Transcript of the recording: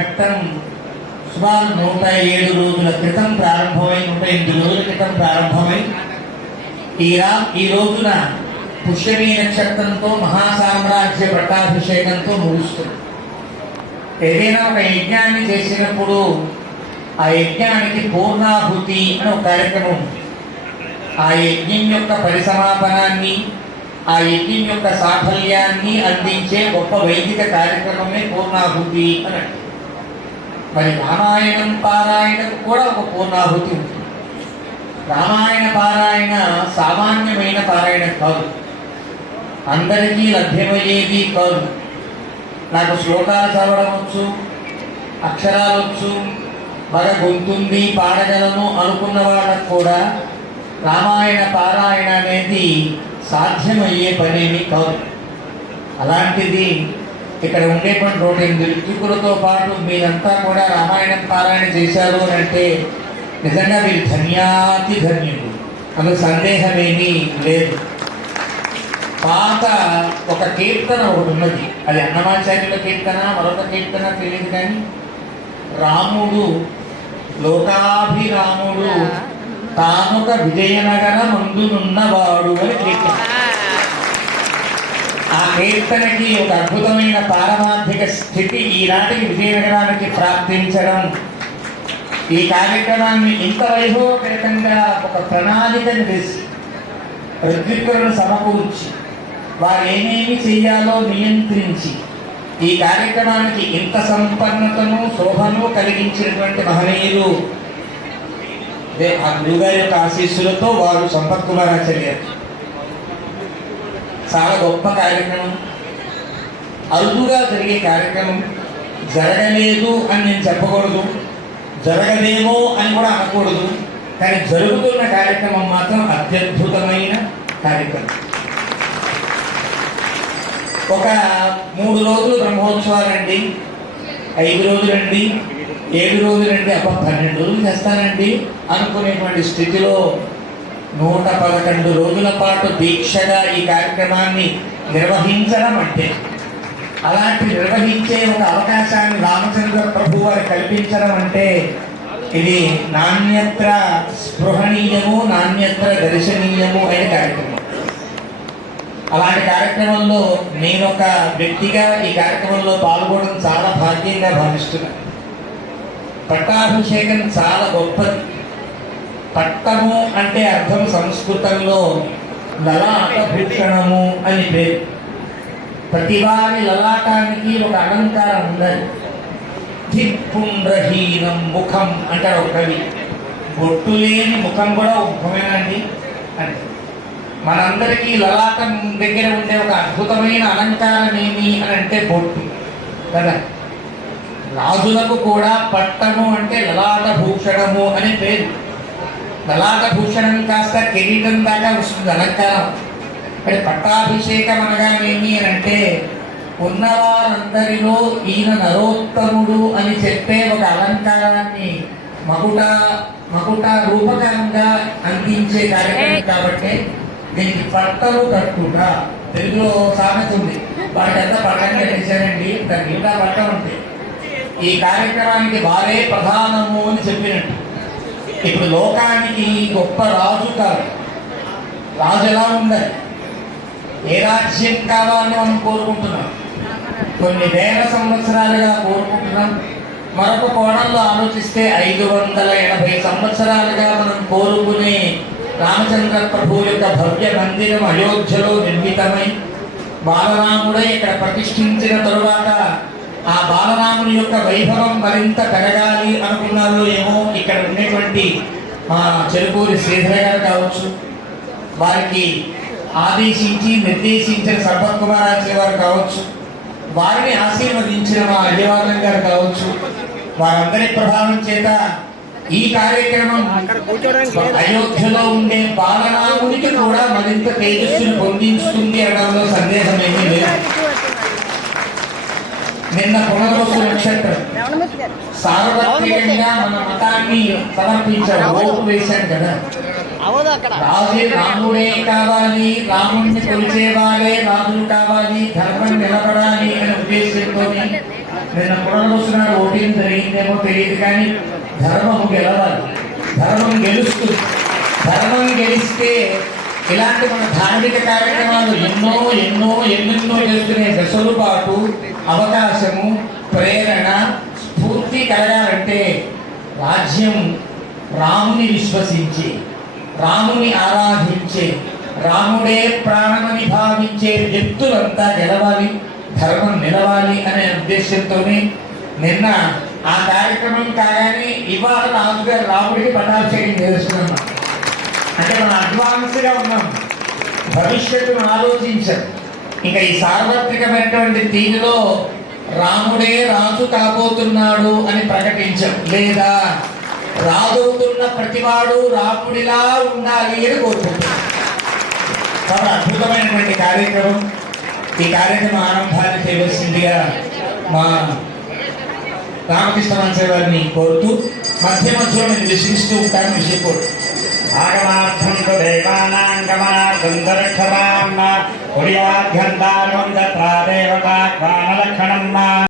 ఘట్టం సుమారు 107 రోజుల క్రితం ప్రారంభమై 108 రోజుల క్రితం ప్రారంభమై ఈ రోజున పుష్యమీ నక్షత్రంతో మహాసామ్రాజ్య పట్టాభిషేకంతో ముగుస్తుంది. ఏదైనా ఒక యజ్ఞాన్ని చేసినప్పుడు ఆ యజ్ఞానికి పూర్ణాహుతి అని ఒక కార్యక్రమం ఉంది. ఆ యజ్ఞం యొక్క పరిసమాపనాన్ని, ఆ యజ్ఞం యొక్క సాఫల్యాన్ని అందించే గొప్ప వైదిక కార్యక్రమమే పూర్ణాహుతి అని. మరి రామాయణం పారాయణకు కూడా ఒక పూర్ణాహుతి ఉంటుంది. రామాయణ పారాయణ సామాన్యమైన పారాయణం కాదు, అందరికీ లభ్యమయ్యేది కాదు. నాకు శ్లోకాలు చదవడం వచ్చు, అక్షరాలు వచ్చు, బాగా గొంతుంది, పాడగలను అనుకున్న వాళ్ళకు కూడా రామాయణ పారాయణ అనేది సాధ్యమయ్యే పనేమి కాదు. అలాంటిది ఇక్కడ ఉండేటువంటి 108 ఋత్వికులతో పాటు మీరంతా కూడా రామాయణ పారాయణ చేశారు అని అంటే నిజంగా మీరు ధన్యాతి ధన్యులు, అందులో సందేహమేమీ లేదు. పాత ఒక కీర్తన ఒకటి ఉన్నది, అది అన్నమాచార్యుల కీర్తన మరొక కీర్తన తెలియదు, కానీ రాముడు లోకాభిరాముడు తానొక విజయనగర మందునున్నవాడు అని కీర్తన. ఆ కీర్తనకి ఒక అద్భుతమైన పారమార్థిక స్థితి ఈనాటికి విజయనగరానికి ప్రాప్తించడం. ఈ కార్యక్రమాన్ని ఇంత వైభవపేతంగా ఒక ప్రణాళికను వేసి ఋత్విక్కులను సమకూర్చి వారు ఏమేమి చేయాలో నియంత్రించి ఈ కార్యక్రమానికి ఇంత సంపన్నతను శోభను కలిగించినటువంటి మహనీయులు ఆ గురుగారి యొక్క ఆశీస్సులతో వారు సంపత్ కుమారాచార్య. చాలా గొప్ప కార్యక్రమం, అరుదుగా జరిగే కార్యక్రమం. జరగలేదు అని నేను చెప్పకూడదు, జరగలేమో అని కూడా అనకూడదు, కానీ జరుగుతున్న కార్యక్రమం మాత్రం అత్యద్భుతమైన కార్యక్రమం. ఒక 3 రోజులు బ్రహ్మోత్సవాలండి, 5 రోజులండి, 7 రోజులండి, 12 రోజులు చేస్తానండి అనుకునేటువంటి స్థితిలో 111 రోజుల పాటు దీక్షగా ఈ కార్యక్రమాన్ని నిర్వహించడం అంటే, అలాంటి నిర్వహించే ఒక అవకాశాన్ని రామచంద్ర ప్రభు వారు కల్పించడం అంటే ఇది నాణ్యత్ర స్పృహణీయము, నాణ్యత్ర దర్శనీయము అయిన కార్యక్రమం. అలాంటి కార్యక్రమంలో నేను ఒక వ్యక్తిగా ఈ కార్యక్రమంలో పాల్గొనడం చాలా భాగ్యంగా భావిస్తున్నాను. పట్టాభిషేకం చాలా గొప్పది. పట్టము అంటే అర్థం సంస్కృతంలో లలాట భూషణము అని పేరు. ప్రతివారి లలాటానికి ఒక అలంకారం ఉండాలి. దిక్పుండ్రహీనం ముఖం అంటారు ఒక కవి. బొట్టు లేని ముఖం కూడా ముఖమేనండి అని. మనందరికీ లలాటం దగ్గర ఉండే ఒక అద్భుతమైన అలంకారం ఏమి అని అంటే బొట్టు కదా. రాజులకు కూడా పట్టము అంటే లలాట భూషణము అని పేరు. లలాట భూషణం కాస్త కిరీటం దాకా వస్తుంది అలంకారం. మరి పట్టాభిషేకం అనగానేమి అని అంటే ఉన్నవారందరిలో ఈయన నరోత్తముడు అని చెప్పే ఒక అలంకారాన్ని మకుట రూపకంగా అందించే కార్యక్రమం కాబట్టి దీనికి పట్టలు కట్టుట తెలుగులో సామెత ఉంది. వాటింతా పట్టంగా చేశారండి, దాని మిగతా పట్టం ఉంటాయి. ఈ కార్యక్రమానికి వారే ప్రధానము అని చెప్పినట్టు. ఇప్పుడు లోకానికి గొప్ప రాజు కాదు, రాజు ఎలా ఉండాలి, ఏ రాజ్యం కావాలని మనం కోరుకుంటున్నాం, కొన్ని వేల సంవత్సరాలుగా కోరుకుంటున్నాం. మరొక కోణంలో ఆలోచిస్తే 580 సంవత్సరాలుగా మనం కోరుకునే రామచంద్ర ప్రభు యొక్క భవ్య మందిరం అయోధ్యలో నిర్మితమై బాలరాముడై ఇక్కడ ప్రతిష్ఠించిన తరువాత ఆ బాలరాముని యొక్క వైభవం మరింత పెరగాలి అనుకున్నారో ఏమో ఇక్కడ ఉండేటువంటి మా చెరుకూరి శ్రీధర గారు కావచ్చు, వారికి ఆదేశించి నిర్దేశించిన సంపత్ కుమారాచార్య వారు కావచ్చు, వారిని ఆశీర్వదించిన మా అయ్యవారం గారు కావచ్చు, వారందరి ప్రభావం చేత ఈ కార్యక్రమం అయోధ్యలో ఉండే బాలరామునికి కూడా మరింత తేజస్సును పొందించుతుంది అనడంలో సందేహం ఏమీ లేదు. నిన్న పునర్వసు నక్షత్రం సార్వత్రికంగా మన మతాన్ని సమర్పించారు, ఓటు వేశాం కదా. రాజే రాముడే కావాలి, రాముడిని కొలిచేవారే రాజులు కావాలి, ధర్మం నిలబడాలి అనే ఉద్దేశంతో నిన్న పునర్వసనాలు ఓటింగ్ జరిగిందేమో తెలియదు, కానీ ధర్మము గెలవాలి. ధర్మం గెలుస్తుంది. ధర్మం గెలిస్తే ఇలాంటి మన ధార్మిక కార్యక్రమాలు ఎన్నో ఎన్నో ఎన్నెన్నో చేసుకునే వెసులుబాటు, అవకాశము, ప్రేరణ, స్ఫూర్తి కలగాలంటే రాజ్యం రాముని విశ్వసించి, రాముని ఆరాధించే, రాముడే ప్రాణమని భావించే వ్యక్తులంతా గెలవాలి, ధర్మం నిలవాలి అనే ఉద్దేశంతోనే నిన్న ఆ కార్యక్రమం కాగానే ఇవాళ రాజుగారు రాముడికి పట్టాభిషేకం చేస్తున్నాం. అంటే మనం అడ్వాన్స్గా ఉన్నాం, భవిష్యత్తును ఆలోచించాం. ఇంకా ఈ సార్వత్రికమైనటువంటి దీనిలో రాముడే రాజు కాబోతున్నాడు అని ప్రకటించాం, లేదా రాజవుతున్న ప్రతివాడు రాముడిలా ఉండాలి అని కోరుకుంటున్నాం. చాలా అద్భుతమైనటువంటి కార్యక్రమం. ఈ కార్యక్రమం ఆరంభాన్ని చేయవలసిందిగా మా రామకృష్ణ మనసే వారిని కోరుతూ మధ్య మధ్యలో నేను విసిగిస్తూ ఉంటాను. విషయపోడు ఆగమార్థం దేవానాం గమనార్థం దర్శనాం ఒడియాభ్యంతరం తత్రా దేవతా